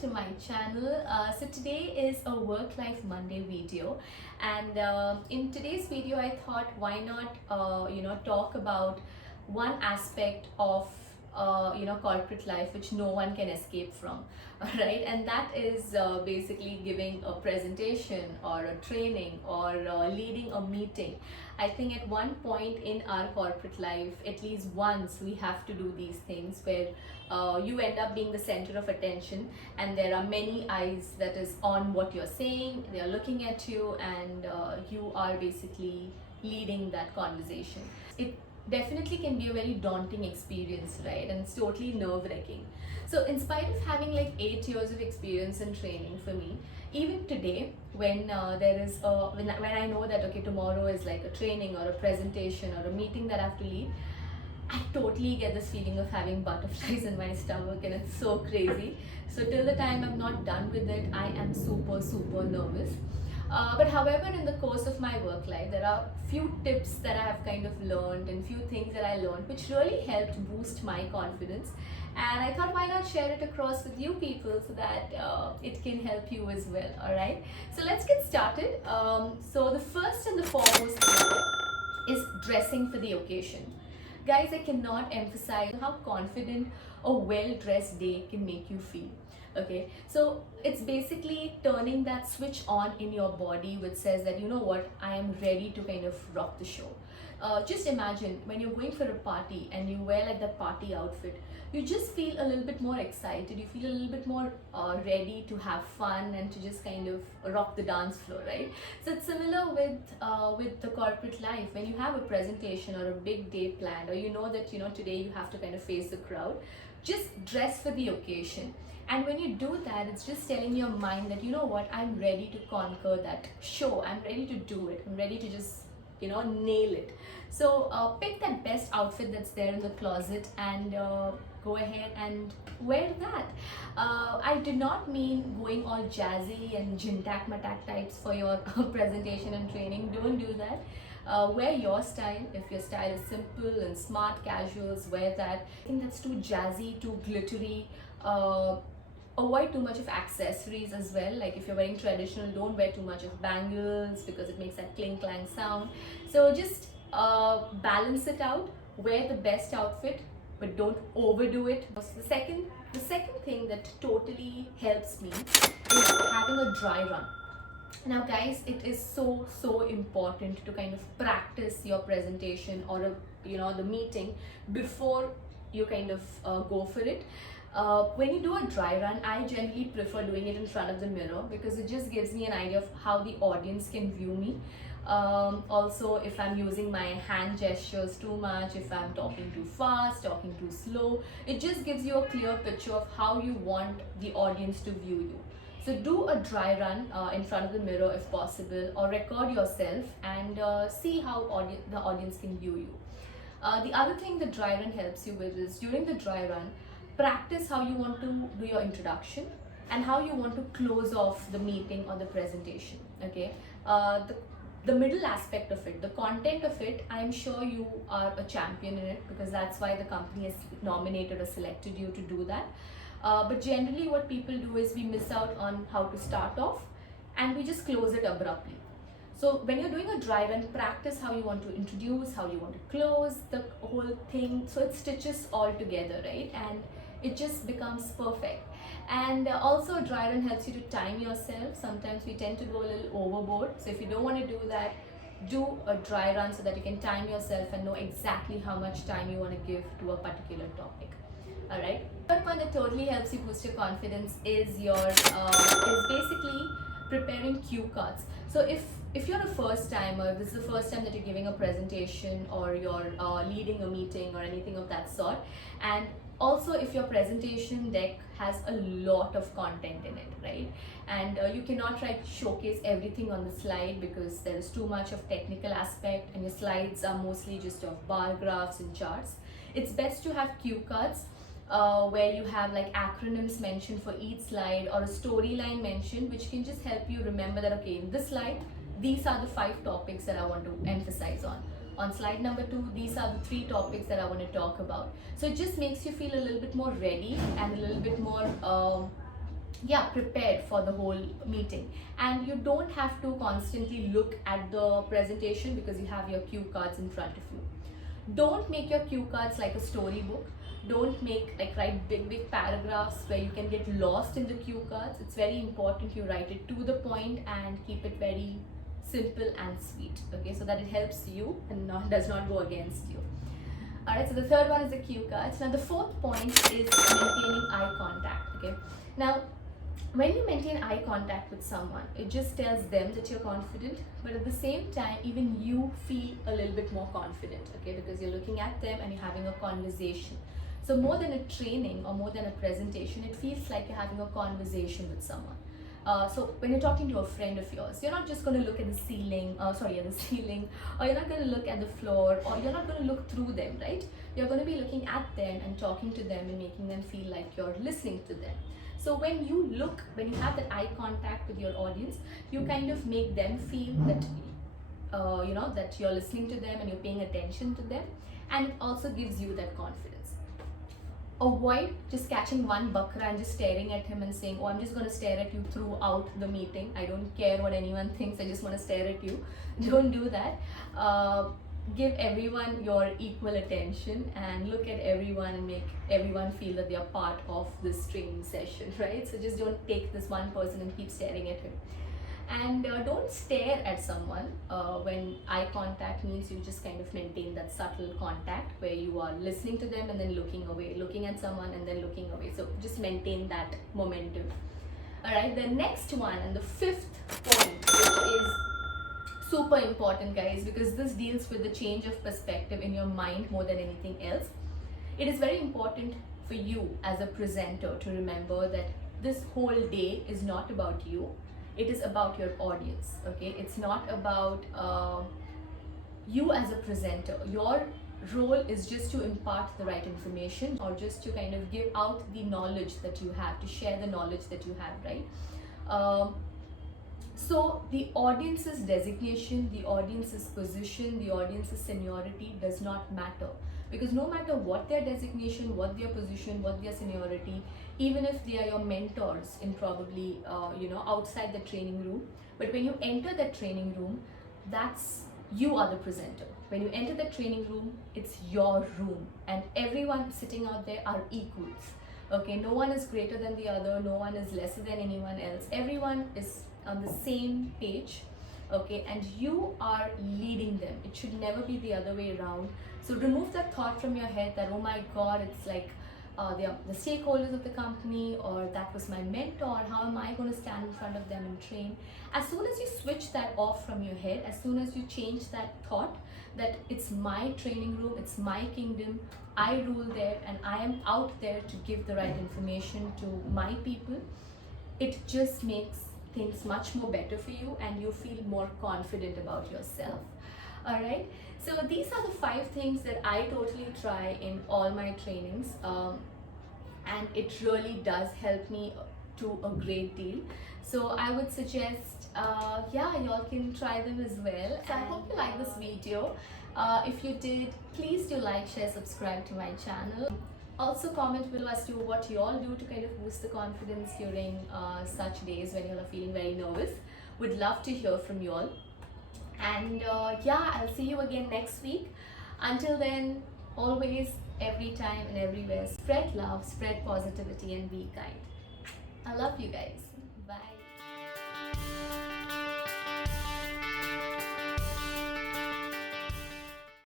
to my channel. So today is a Work-Life Monday video, and in today's video I thought why not talk about one aspect of corporate life which no one can escape from. All right, and that is basically giving a presentation or a training or leading a meeting. I think at one point in our corporate life, at least once, we have to do these things where you end up being the center of attention, and there are many eyes that is on what you're saying. They are looking at you, and you are basically leading that conversation. It definitely can be a very daunting experience, right? And it's totally nerve-wracking. So in spite of having like 8 years of experience and training for me, even today when when I know that okay, tomorrow is like a training or a presentation or a meeting that I have to lead, I totally get this feeling of having butterflies in my stomach, and it's so crazy. So till the time I'm not done with it, I am super nervous. But however, in the course of my work life, there are few tips that I have kind of learned and few things that I learned which really helped boost my confidence. And I thought, why not share it across with you people so that it can help you as well. All right. So let's get started. So the first and the foremost thing is dressing for the occasion. Guys, I cannot emphasize how confident a well-dressed day can make you feel. Okay, so it's basically turning that switch on in your body which says that, you know what, I am ready to kind of rock the show. Just imagine when you're going for a party and you wear like that party outfit, you just feel a little bit more excited, you feel a little bit more ready to have fun and to just kind of rock the dance floor, right? So it's similar with the corporate life. When you have a presentation or a big day planned, or you know that today you have to kind of face the crowd, just dress for the occasion. And when you do that, it's just telling your mind that, you know what, I'm ready to conquer that show. I'm ready to do it. I'm ready to just, nail it. So pick that best outfit that's there in the closet and go ahead and wear that. I did not mean going all jazzy and jintak-matak types for your presentation and training. Don't do that. Wear your style. If your style is simple and smart casuals, wear that. I think that's too jazzy, too glittery. Avoid too much of accessories as well. Like if you're wearing traditional, don't wear too much of bangles because it makes that clink clang sound. So just balance it out. Wear the best outfit, but don't overdo it. The second thing that totally helps me is having a dry run. Now guys, it is so important to kind of practice your presentation or the meeting before you kind of go for it. When you do a dry run, I generally prefer doing it in front of the mirror because it just gives me an idea of how the audience can view me. Also, if I'm using my hand gestures too much, if I'm talking too fast, talking too slow, it just gives you a clear picture of how you want the audience to view you. So do a dry run in front of the mirror if possible, or record yourself and see how the audience can view you. The other thing the dry run helps you with is during the dry run, practice how you want to do your introduction and how you want to close off the meeting or the presentation. Okay, the middle aspect of it, the content of it, I'm sure you are a champion in it because that's why the company has nominated or selected you to do that. But generally what people do is we miss out on how to start off and we just close it abruptly. So when you're doing a dry run, practice how you want to introduce, how you want to close the whole thing, so it stitches all together, right? And it just becomes perfect. And also a dry run helps you to time yourself. Sometimes we tend to go a little overboard. So if you don't want to do that, do a dry run so that you can time yourself and know exactly how much time you want to give to a particular topic. All right. Third one that totally helps you boost your confidence is is basically preparing cue cards. So if you're a first timer, this is the first time that you're giving a presentation or you're leading a meeting or anything of that sort, and also if your presentation deck has a lot of content in it, right? And you cannot try to showcase everything on the slide because there is too much of technical aspect and your slides are mostly just of bar graphs and charts. It's best to have cue cards where you have like acronyms mentioned for each slide or a storyline mentioned, which can just help you remember that okay, in this slide these are the 5 topics that I want to emphasize on. On slide number 2, these are the 3 topics that I want to talk about. So it just makes you feel a little bit more ready and a little bit more prepared for the whole meeting. And you don't have to constantly look at the presentation because you have your cue cards in front of you. Don't make your cue cards like a storybook. Don't write big paragraphs where you can get lost in the cue cards. It's very important you write it to the point and keep it very simple and sweet, okay, so that it helps you and does not go against you. All right, so the third one is the cue cards. Now the fourth point is maintaining eye contact. Okay, now when you maintain eye contact with someone, it just tells them that you're confident, but at the same time even you feel a little bit more confident, okay, because you're looking at them and you're having a conversation. So more than a training or more than a presentation, it feels like you're having a conversation with someone. So when you're talking to a friend of yours, you're not just going to look at the ceiling, or you're not going to look at the floor, or you're not going to look through them, right? You're going to be looking at them and talking to them and making them feel like you're listening to them. So when you have that eye contact with your audience, you kind of make them feel that, that you're listening to them and you're paying attention to them, and it also gives you that confidence. Avoid just catching one bakra and just staring at him and saying, oh, I'm just going to stare at you throughout the meeting. I don't care what anyone thinks. I just want to stare at you. Don't do that. Give everyone your equal attention and look at everyone and make everyone feel that they are part of this training session, right? So just don't take this one person and keep staring at him. And don't stare at someone. When eye contact means you just kind of maintain that subtle contact where you are listening to them and then looking away, looking at someone and then looking away. So just maintain that momentum. All right, the next one and the fifth point, which is super important, guys, because this deals with the change of perspective in your mind more than anything else. It is very important for you as a presenter to remember that this whole day is not about you. It is about your audience, okay? It's not about you as a presenter. Your role is just to impart the right information, or just to kind of give out the knowledge that you have, to share the knowledge that you have, right? So the audience's designation, the audience's position, the audience's seniority does not matter, because no matter what their designation, what their position, what their seniority, even if they are your mentors in probably outside the training room, but when you enter that training room, you are the presenter. When you enter the training room, it's your room, and everyone sitting out there are equals, okay? No one is greater than the other, no one is lesser than anyone else. Everyone is on the same page, okay, and you are leading them. It should never be the other way around. So remove that thought from your head that, oh my god, it's like they are the stakeholders of the company, or that was my mentor, how am I going to stand in front of them and train? As soon as you switch that off from your head, as soon as you change that thought that it's my training room, it's my kingdom, I rule there and I am out there to give the right information to my people, it just makes things much more better for you and you feel more confident about yourself. All right, so these are the 5 things that I totally try in all my trainings, and it really does help me to a great deal. So I would suggest y'all can try them as well. So I hope you like this video. If you did, please do like, share, subscribe to my channel. Also comment below as to what you all do to kind of boost the confidence during such days when you are feeling very nervous. Would love to hear from you all. And I'll see you again next week. Until then, always, every time and everywhere, spread love, spread positivity and be kind. I love you guys. Bye.